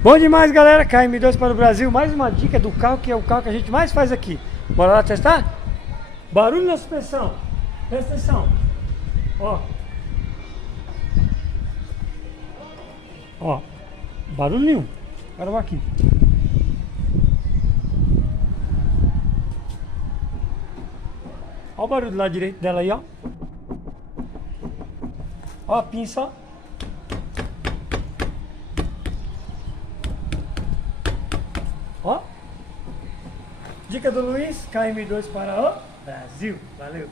Bom demais, galera. KM2 para o Brasil. Mais uma dica do carro, que é o carro que a gente mais faz aqui. Bora lá testar? Barulho na suspensão. Presta atenção. Ó. Ó. Barulho nenhum. Agora vai aqui. Ó o barulho do lado direito dela aí, ó. Ó a pinça, ó. Ó. Dica do Luiz, KM2 para o Brasil. Valeu.